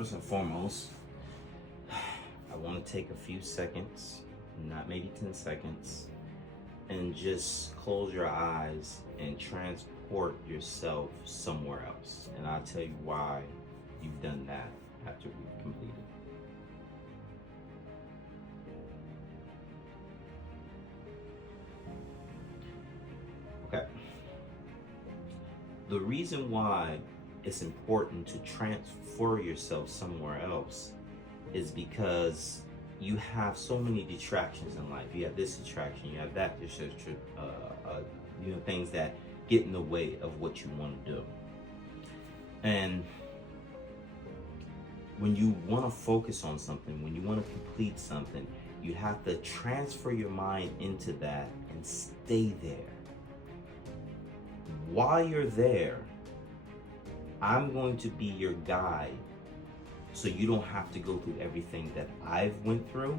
First and foremost, I want to take a few seconds, not maybe 10 seconds, and just close your eyes and transport yourself somewhere else. And I'll tell you why you've done that after we've completed. Okay. The reason why it's important to transfer yourself somewhere else is because you have so many distractions in life. You have this distraction, you have that distraction, things that get in the way of what you want to do. And when you want to focus on something, when you want to complete something, you have to transfer your mind into that and stay there. While you're there, I'm going to be your guide, so you don't have to go through everything that I've went through.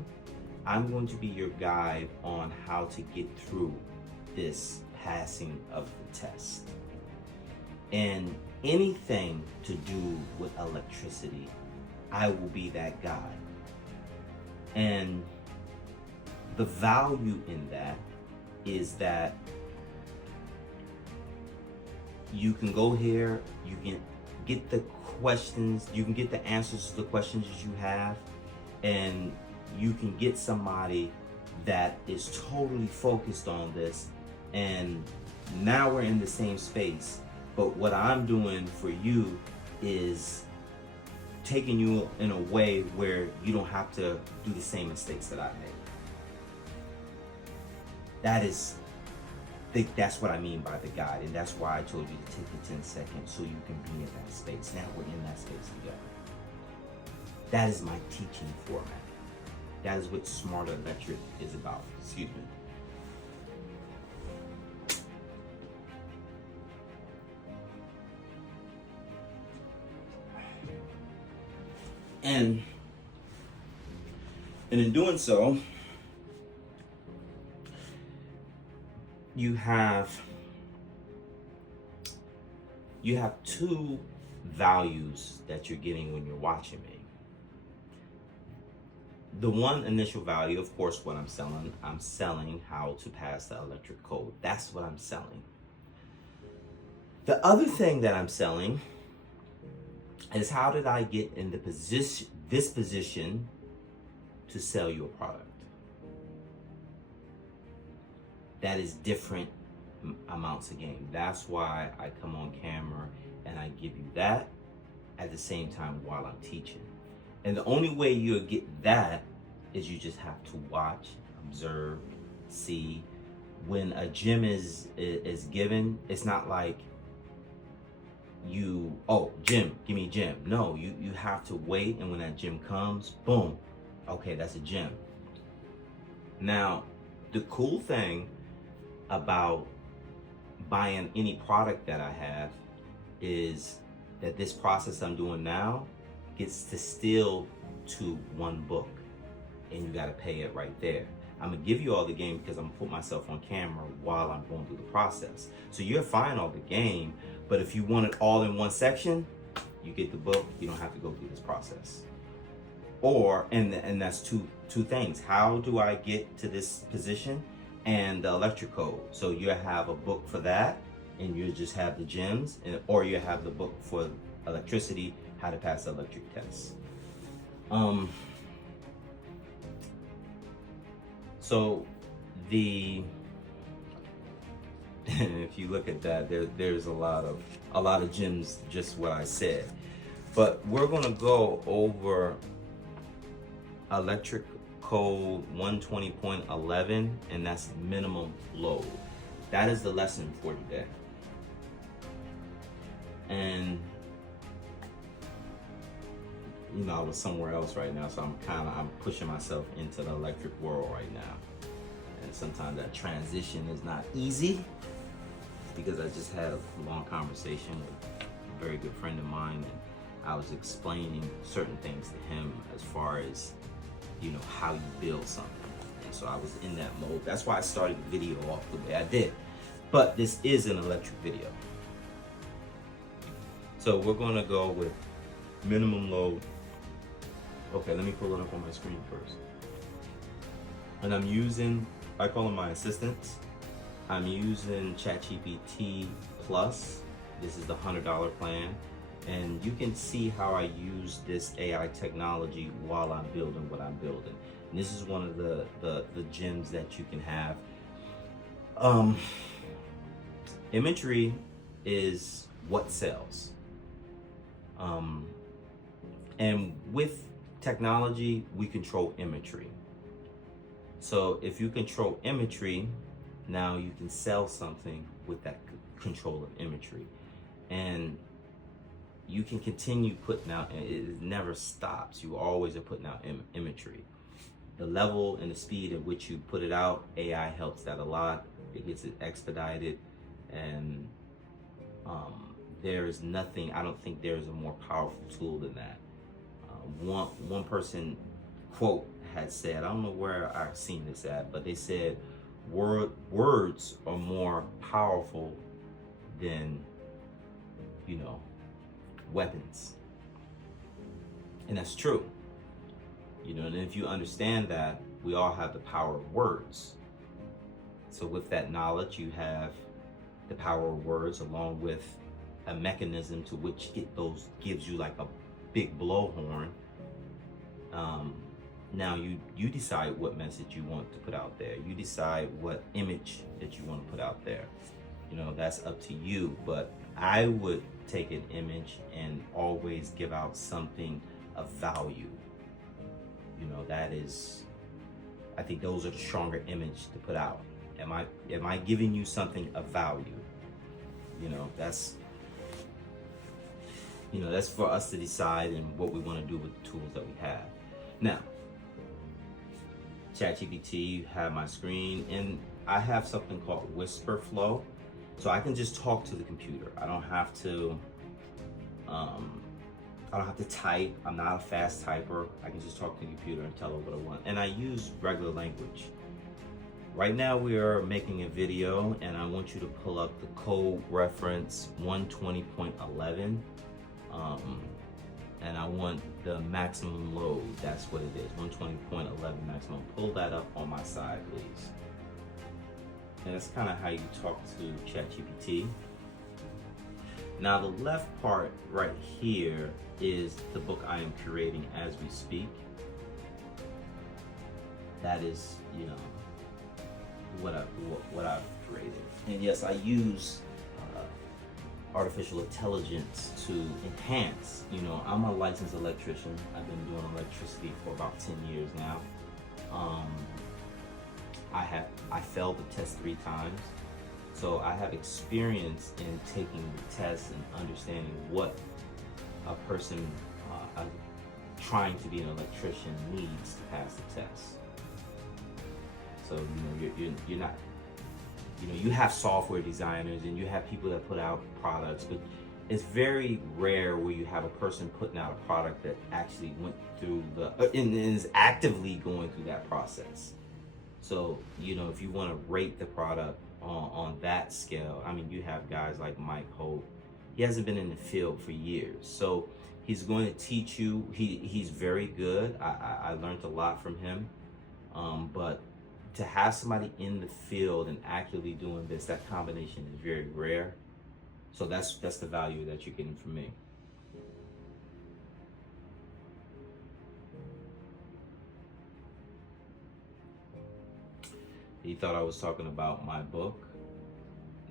I'm going to be your guide on how to get through this passing of the test. And anything to do with electricity, I will be that guide. And the value in that is that you can go here, you can get the questions, you can get the answers to the questions that you have, and you can get somebody that is totally focused on this. And now we're in the same space, but what I'm doing for you is taking you in a way where you don't have to do the same mistakes that I made. That's what I mean by the guide, and that's why I told you to take the 10 seconds so you can be in that space. Now we're in that space together. That is my teaching format. That is what Smart Electric is about. Excuse me. And in doing so, you have two values that you're getting when you're watching me. The one initial value, of course, what I'm selling how to pass the electric code. That's what I'm selling. The other thing that I'm selling is how did I get in this position to sell you a product. That is different amounts of game. That's why I come on camera and I give you that at the same time while I'm teaching. And the only way you'll get that is you just have to watch, observe, see. When a gem is given, it's not like gem, give me gem. No, you have to wait, and when that gem comes, boom, okay, that's a gem. Now, the cool thing about buying any product that I have is that this process I'm doing now gets distilled to one book, and you got to pay it right there. I'm gonna give you all the game because I'm gonna put myself on camera while I'm going through the process. So you're fine all the game, but if you want it all in one section, you get the book. You don't have to go through this process. And that's two things. How do I get to this position? And the electric code. So you have a book for that, and you just have the gems, or you have the book for electricity, how to pass the electric test. So if you look at that, there's a lot of gems, just what I said. But we're gonna go over electric code 120.11, and that's minimum load. That is the lesson for today. And I was somewhere else right now, so I'm pushing myself into the electric world right now. And sometimes that transition is not easy, because I just had a long conversation with a very good friend of mine, and I was explaining certain things to him as far as how you build something. And so I was in that mode. That's why I started the video off the way I did. But this is an electric video. So we're gonna go with minimum load Okay, let me pull it up on my screen first. And I'm using, I call them my assistants. I'm using ChatGPT Plus. This is the $100 plan. And you can see how I use this AI technology while I'm building what I'm building. And this is one of the gems that you can have. Imagery is what sells. And with technology, we control imagery. So if you control imagery, now you can sell something with that control of imagery. And you can continue putting out, and it never stops. You always are putting out imagery. The level and the speed at which you put it out, AI helps that a lot. It gets it expedited, and there is nothing, I don't think there is a more powerful tool than that. One person, quote, had said, I don't know where I've seen this at, but they said words are more powerful than, weapons. And that's true. And if you understand that, we all have the power of words. So with that knowledge, you have the power of words along with a mechanism to which gives you like a big blowhorn. Now you decide what message you want to put out there. You decide what image that you want to put out there. That's up to you. But I would take an image and always give out something of value. That is, I think those are the stronger image to put out. Am I giving you something of value? That's for us to decide and what we want to do with the tools that we have. Now, ChatGPT, you have my screen, and I have something called Whisper Flow. So I can just talk to the computer. I don't have to type. I'm not a fast typer. I can just talk to the computer and tell it what I want. And I use regular language. Right now we are making a video, and I want you to pull up the code reference 120.11. And I want the maximum load. That's what it is, 120.11 maximum. Pull that up on my side, please. And that's kind of how you talk to ChatGPT. Now the left part right here is the book I am creating as we speak. That is, what I've created. And yes, I use artificial intelligence to enhance. I'm a licensed electrician. I've been doing electricity for about 10 years now. I failed the test 3 times. So I have experience in taking the test and understanding what a person trying to be an electrician needs to pass the test. So you're not, you have software designers and you have people that put out products, but it's very rare where you have a person putting out a product that actually went through and is actively going through that process. So if you want to rate the product on that scale, you have guys like Mike Holt. He hasn't been in the field for years, so he's going to teach you. He's very good. I learned a lot from him, but to have somebody in the field and actively doing this, that combination is very rare. So that's the value that you're getting from me. He thought I was talking about my book.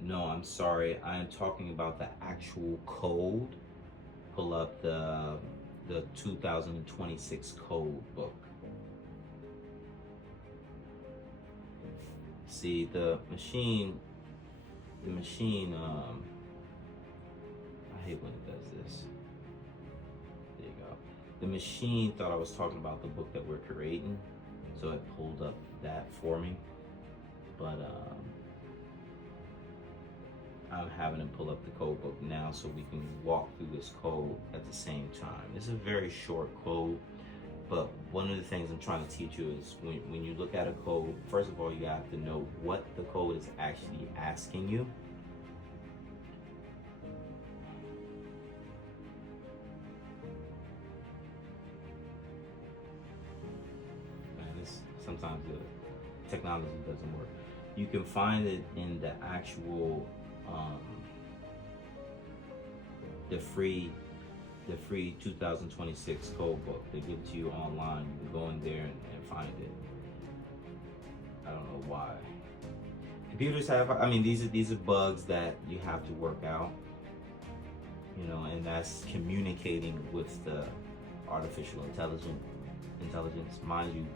No, I'm sorry. I am talking about the actual code. Pull up the 2026 code book. See, the machine, I hate when it does this. There you go. The machine thought I was talking about the book that we're creating, so it pulled up that for me. But I'm having him pull up the code book now so we can walk through this code at the same time. This is a very short code, but one of the things I'm trying to teach you is when you look at a code, first of all, you have to know what the code is actually asking you. sometimes the technology doesn't work. You can find it in the actual the free 2026 code book. They give it to you online. You can go in there and find it. I don't know why. Computers have, I mean, these are bugs that you have to work out, you know, and that's communicating with the artificial intelligence. Mind you,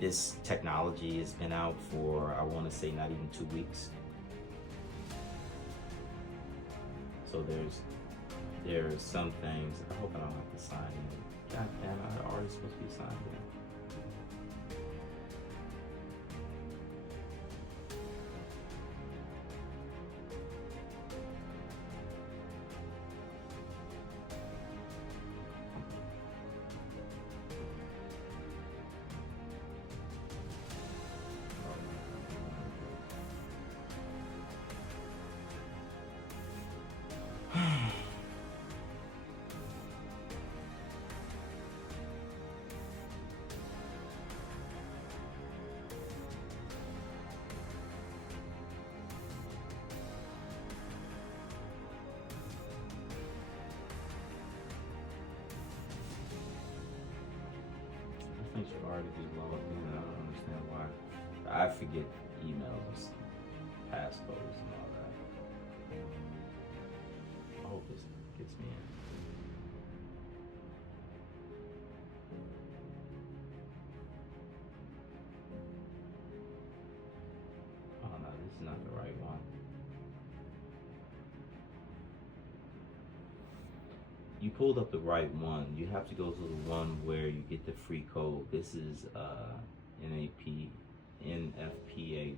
this technology has been out for, I want to say, not even 2 weeks. So there's some things. I hope I don't have to sign in. God damn, I already supposed to be signed in. Should already be logged in. I don't understand why. I forget emails, passcodes, and all that. I hope this gets me in. Oh no, this is not the right one. You pulled up the right one. You have to go to the one where you get the free code. This is NFPA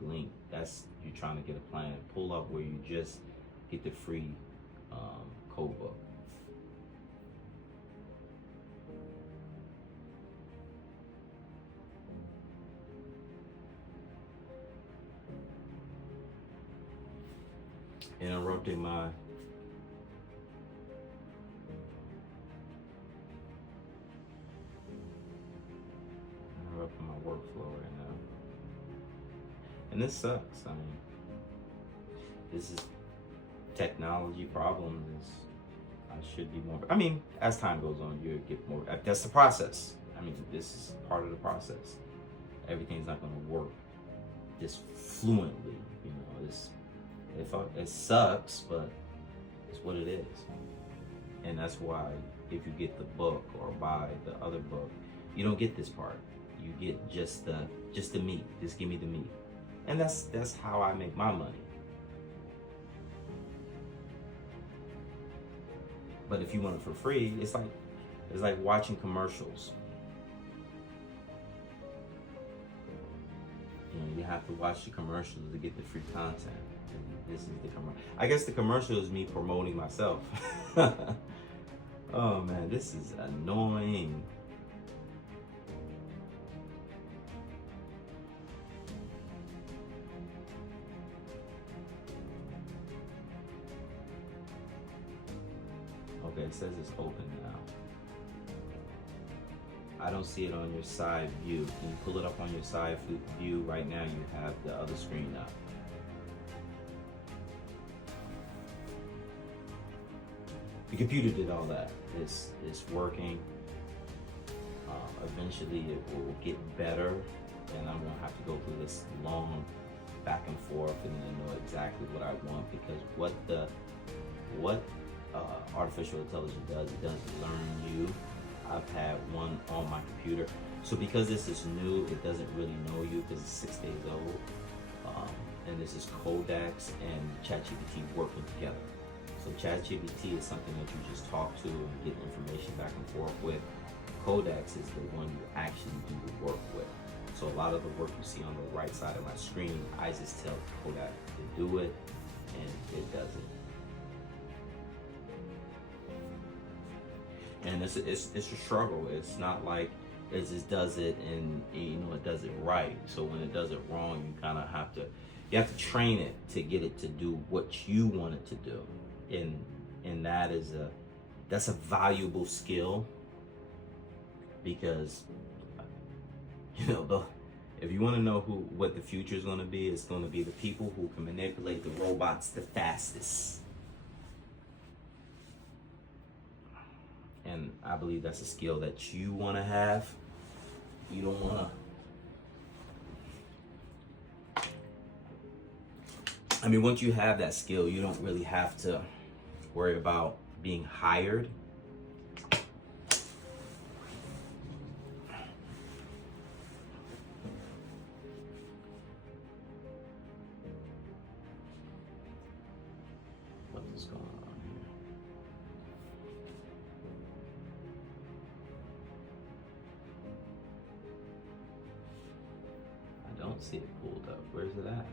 link. That's, you're trying to get a plan. Pull up where you just get the free code book. Interrupting my workflow right now, and this sucks. I mean, this is technology problems. I should be more. I mean, as time goes on, you get more. That's the process. I mean, this is part of the process. Everything's not going to work just fluently. You know, it sucks, but it's what it is. And that's why if you get the book or buy the other book, you don't get this part. You get just the meat. Just give me the meat, and that's how I make my money. But if you want it for free, it's like watching commercials. You know, you have to watch the commercials to get the free content. And this is the commercial. I guess the commercial is me promoting myself. Oh man, this is annoying. Okay, it says it's open now. I don't see it on your side view. Can you pull it up on your side view? Right now you have the other screen up. The computer did all that. It's working. Eventually it will get better, and I'm gonna have to go through this long back and forth and then know exactly what I want, because what artificial intelligence does, it doesn't learn you. I've had one on my computer, so because this is new, it doesn't really know you because it's 6 days old. And this is Codex and ChatGPT working together. So ChatGPT is something that you just talk to and get information back and forth with. Codex is the one you actually do the work with. So a lot of the work you see on the right side of my screen, I just tell Codex to do it, and it does it. And it's a struggle. It's not like it just does it and it does it right. So when it does it wrong, you kind of have to train it to get it to do what you want it to do. And that's a valuable skill, because You know, if you want to know what the future is going to be, it's going to be the people who can manipulate the robots the fastest. And I believe that's a skill that you want to have. You don't want to. I mean, once you have that skill, you don't really have to worry about being hired. What is going on here? I don't see it pulled up. Where's it at?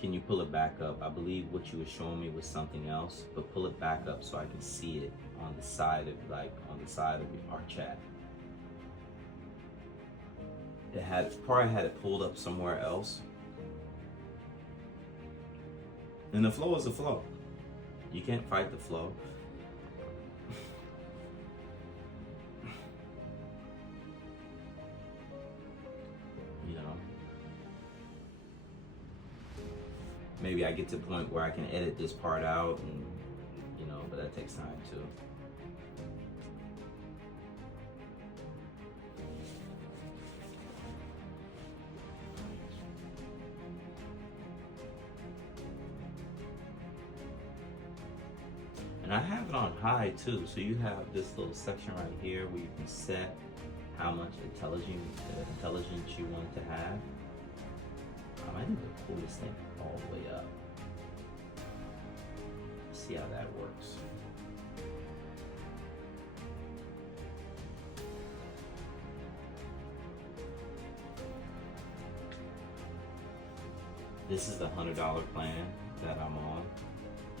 Can you pull it back up? I believe what you were showing me was something else, but pull it back up so I can see it on the side of our chat. Probably had it pulled up somewhere else. And the flow is the flow. You can't fight the flow. You know. Maybe I get to the point where I can edit this part out, and you know, but that takes time too. And I have it on high too, so you have this little section right here where you can set how much intelligence you want it to have. I might need to pull this thing all the way up. See how that works. This is the $100 plan that I'm on.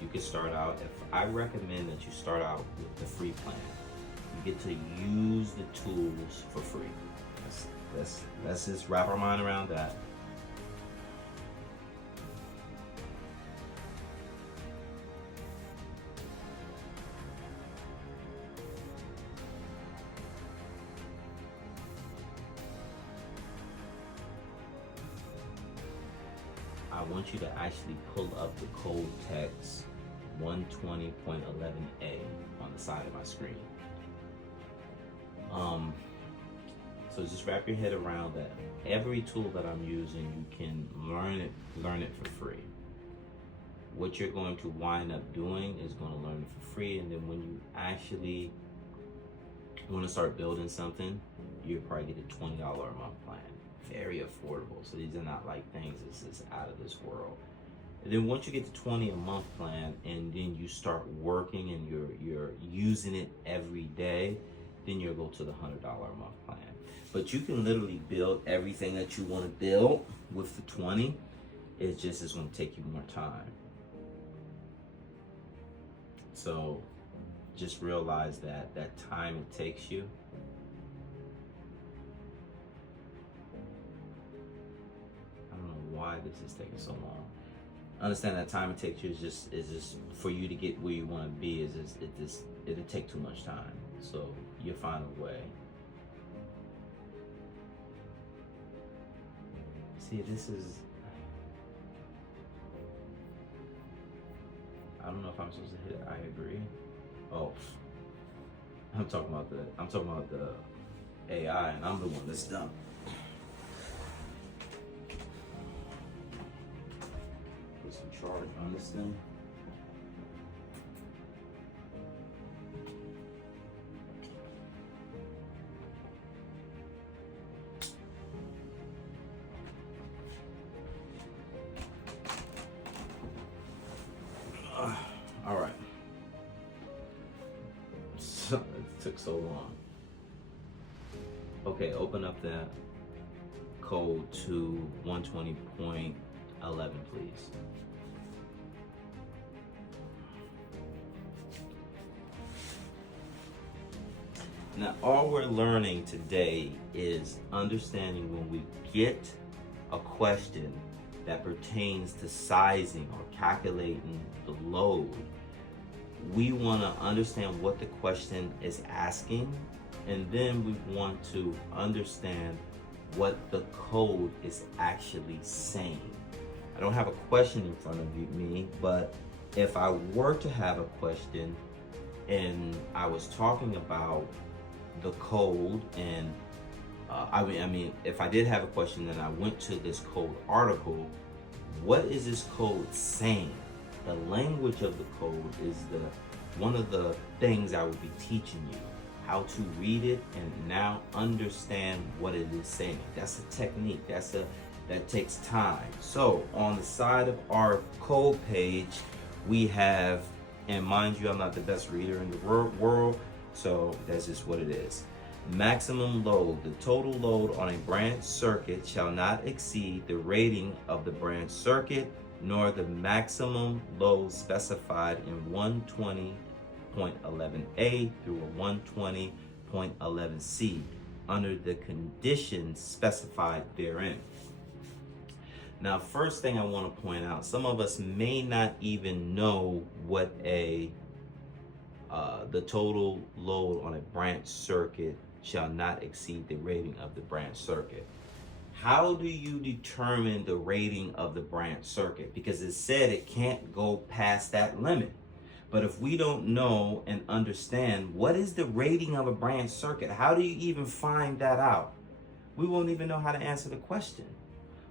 You can start out, I recommend that you start out with the free plan. You get to use the tools for free. Let's just wrap our mind around that. I want you to actually pull up the code text 120.11a on the side of my screen. So just wrap your head around that. Every tool that I'm using, you can learn it for free. What you're going to wind up doing is going to learn it for free, and then when you actually want to start building something, you'll probably get a $20 a month plan. Very affordable. So these are not like things that's just out of this world. And then once you get to 20 a month plan, and then you start working and you're using it every day, then you'll go to the $100 a month plan. But you can literally build everything that you want to build with the 20. It's going to take you more time. So just realize that time it takes you. I don't know why this is taking so long. Understand that time it takes you is just for you to get where you want to be. It'll take too much time. So you'll find a way. See, this is. I don't know if I'm supposed to hit I agree. Oh, I'm talking about the AI, and I'm the one that's dumb. Put some charge on this thing. All right. So, it took so long. Okay, open up that code to 120.11, please. Now, all we're learning today is understanding when we get a question that pertains to sizing or calculating the load, we want to understand what the question is asking, and then we want to understand what the code is actually saying. I don't have a question in front of me, but if I were to have a question and I was talking about the code, and I mean, if I did have a question and I went to this code article, what is this code saying? The language of the code is one of the things I would be teaching you, how to read it and now understand what it is saying. That's a technique. That takes time. So on the side of our code page, we have, and mind you, I'm not the best reader in the world, so that's just what it is. Maximum load. The total load on a branch circuit shall not exceed the rating of the branch circuit, nor the maximum load specified in 120.11a through 120.11c under the conditions specified therein. Now, first thing I want to point out, some of us may not even know what the total load on a branch circuit shall not exceed the rating of the branch circuit. How do you determine the rating of the branch circuit? Because it said it can't go past that limit. But if we don't know and understand what is the rating of a branch circuit, how do you even find that out? We won't even know how to answer the question.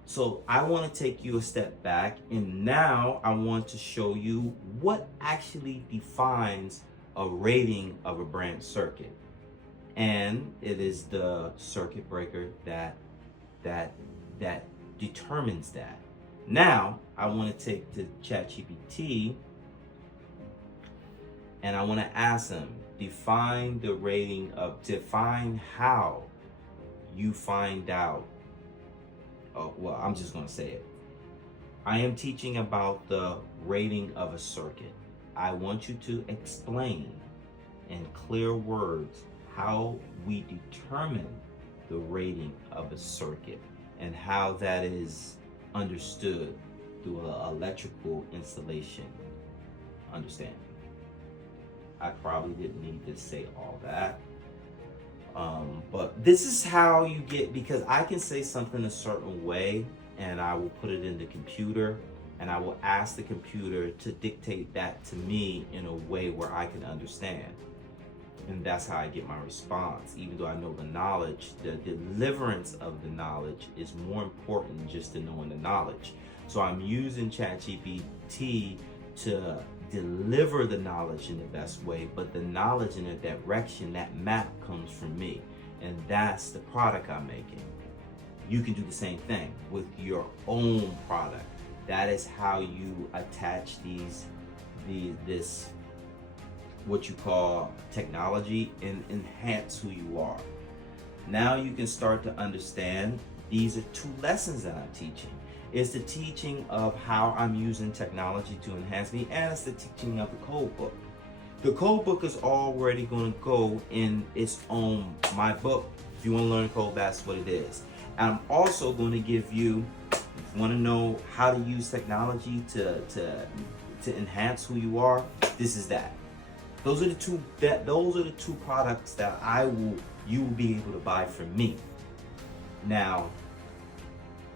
So I want to take you a step back, and now I want to show you what actually defines a rating of a branch circuit. And it is the circuit breaker that determines that. Now I want to take to ChatGPT and I want to ask them, define how you find out. Well, I'm just going to say it. I am teaching about the rating of a circuit. I want you to explain in clear words how we determine the rating of a circuit and how that is understood through an electrical installation understanding. I probably didn't need to say all that. But this is how you get, because I can say something a certain way and I will put it in the computer and I will ask the computer to dictate that to me in a way where I can understand. And that's how I get my response. Even though I know the knowledge, the deliverance of the knowledge is more important than just the knowing the knowledge. So I'm using ChatGPT to deliver the knowledge in the best way, but the knowledge in a direction, that map comes from me. And that's the product I'm making. You can do the same thing with your own product. That is how you attach this what you call technology and enhance who you are. Now you can start to understand these are two lessons that I'm teaching. It's the teaching of how I'm using technology to enhance me, and it's the teaching of the code book. The code book is already going to go in its own, my book. If you want to learn code, that's what it is. And I'm also going to give you, if you want to know how to use technology to enhance who you are, this is that. Those are the two products that you will be able to buy from me. Now,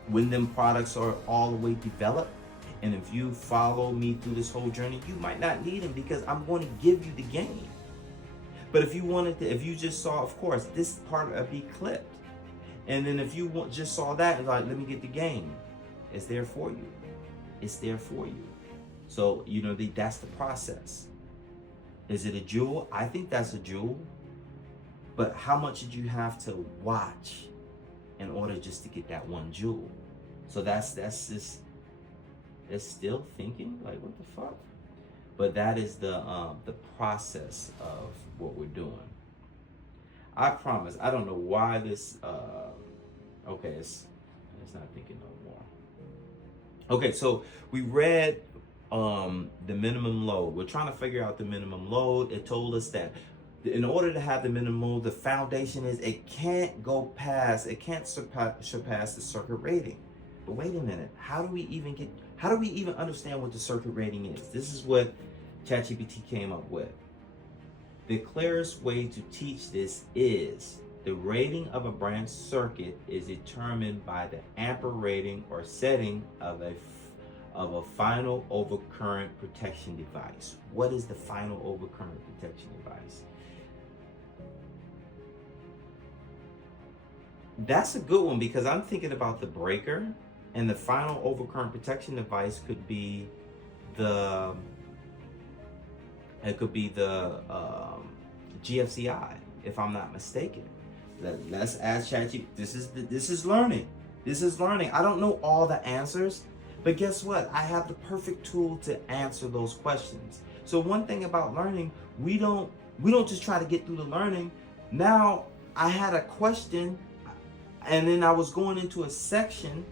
when them products are all the way developed, and if you follow me through this whole journey, you might not need them because I'm going to give you the game. But if you just saw, of course, this part would be clipped. And then if you just saw that and like, let me get the game, it's there for you. It's there for you. So, that's the process. Is it a jewel? I think that's a jewel. But how much did you have to watch in order just to get that one jewel? So that's just, it's still thinking like, what the fuck? But that is the process of what we're doing. I promise. I don't know why this. Okay, it's not thinking no more. Okay, so we read the minimum load. We're trying to figure out the minimum load. It told us that in order to have the minimum load, the foundation is it can't surpass the circuit rating. but wait a minute, how do we even understand what the circuit rating is? This is what ChatGPT came up with. The clearest way to teach this is the rating of a branch circuit is determined by the ampere rating or setting of a final overcurrent protection device. What is the final overcurrent protection device? That's a good one, because I'm thinking about the breaker, and the final overcurrent protection device could be the GFCI, if I'm not mistaken. Let's ask ChatGPT. This is learning. This is learning. I don't know all the answers, but guess what? I have the perfect tool to answer those questions. So one thing about learning, we don't just try to get through the learning. Now I had a question, and then I was going into a section,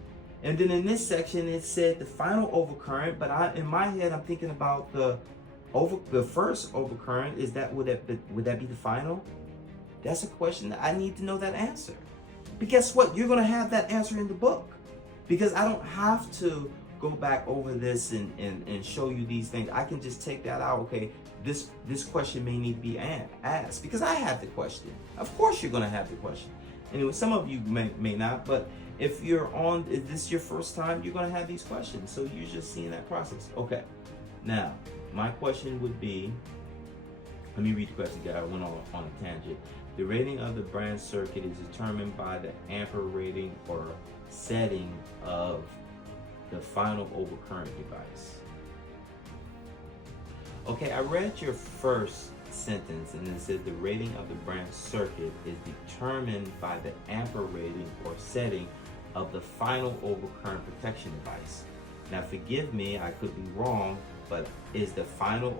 and then in this section it said the final overcurrent, but in my head I'm thinking about the first overcurrent. Would that be the final? That's a question that I need to know that answer. But guess what? You're going to have that answer in the book, because I don't have to go back over this and show you these things. I can just take that out. Okay, this question may need to be asked, because I have the question. Of course you're going to have the question. Anyway, some of you may not, but if this is your first time, you're going to have these questions. So you're just seeing that process. Okay, now my question would be, let me read the question, guys. I went on a tangent. The rating of the branch circuit is determined by the ampere rating or setting of the final overcurrent device. Okay, I read your first sentence, and it said the rating of the branch circuit is determined by the ampere rating or setting of the final overcurrent protection device. Now forgive me, I could be wrong, but is the final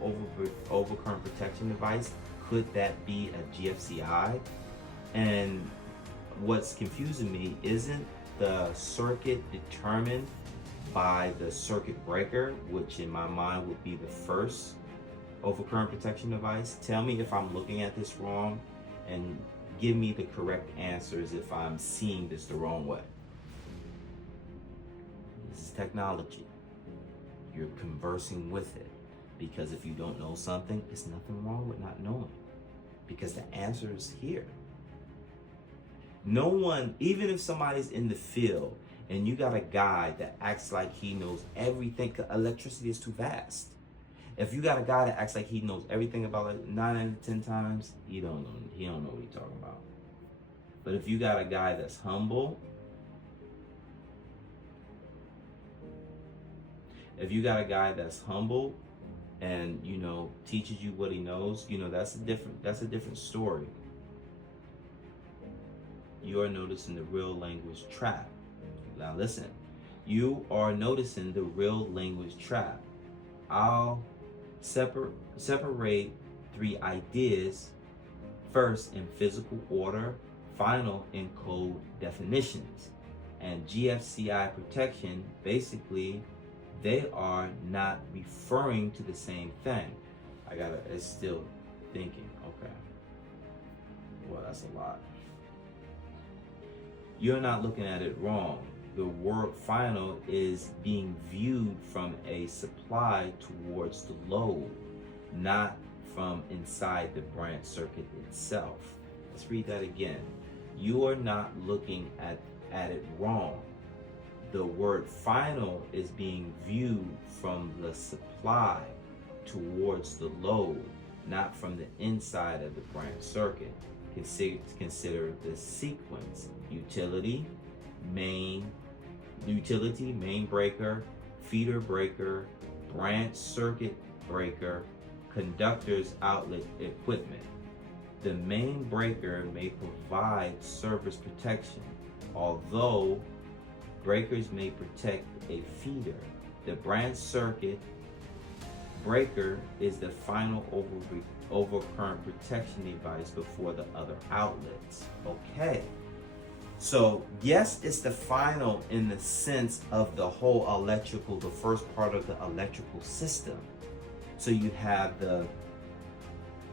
overcurrent protection device, could that be a GFCI? And what's confusing me, isn't the circuit determined by the circuit breaker, which in my mind would be the first overcurrent protection device? Tell me if I'm looking at this wrong, and give me the correct answers if I'm seeing this the wrong way. This is technology. You're conversing with it, because if you don't know something, there's nothing wrong with not knowing, because the answer is here. No one, even if somebody's in the field and you got a guy that acts like he knows everything, 'cause electricity is too vast. If you got a guy that acts like he knows everything about it 9 out of 10 times, he don't know what he's talking about. But if you got a guy that's humble, and teaches you what he knows, that's a different story. You are noticing the real language trap. Now listen, you are noticing the real language trap. I'll separate 3 ideas, first in physical order, final in code definitions. And GFCI protection, basically, they are not referring to the same thing. It's still thinking, okay. Well, that's a lot. You're not looking at it wrong. The word final is being viewed from a supply towards the load, not from inside the branch circuit itself. Let's read that again. You are not looking at it wrong. The word final is being viewed from the supply towards the load, not from the inside of the branch circuit. Consider the sequence: utility, main breaker, feeder breaker, branch circuit breaker, conductors outlet equipment. The main breaker may provide service protection, although breakers may protect a feeder. The branch circuit breaker is the final overcurrent protection device before the other outlets. Okay. So yes, it's the final in the sense of the whole the first part of the electrical system. So you have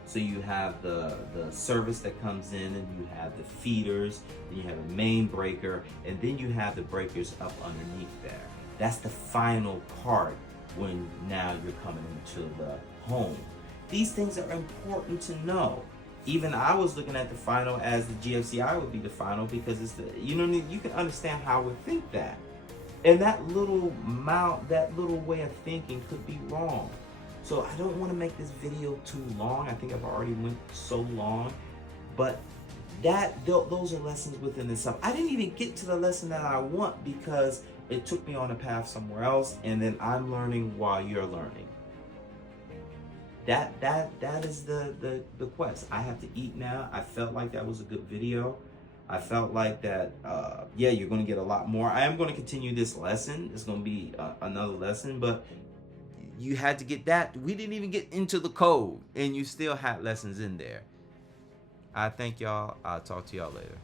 So you have the service that comes in, and you have the feeders, and you have a main breaker, and then you have the breakers up underneath there. That's the final part when now you're coming into the home. These things are important to know. Even I was looking at the final as the GFCI would be the final, because it's the, you know, you can understand how I would think that. And that little way of thinking could be wrong. So I don't want to make this video too long. I think I've already went so long, but those are lessons within itself. I didn't even get to the lesson that I want because it took me on a path somewhere else, and then I'm learning while you're learning. That is the quest. I have to eat now. I felt like that was a good video. I felt like that, yeah, you're going to get a lot more. I am going to continue this lesson. It's going to be another lesson, but you had to get that. We didn't even get into the code, and you still had lessons in there. I thank y'all. I'll talk to y'all later.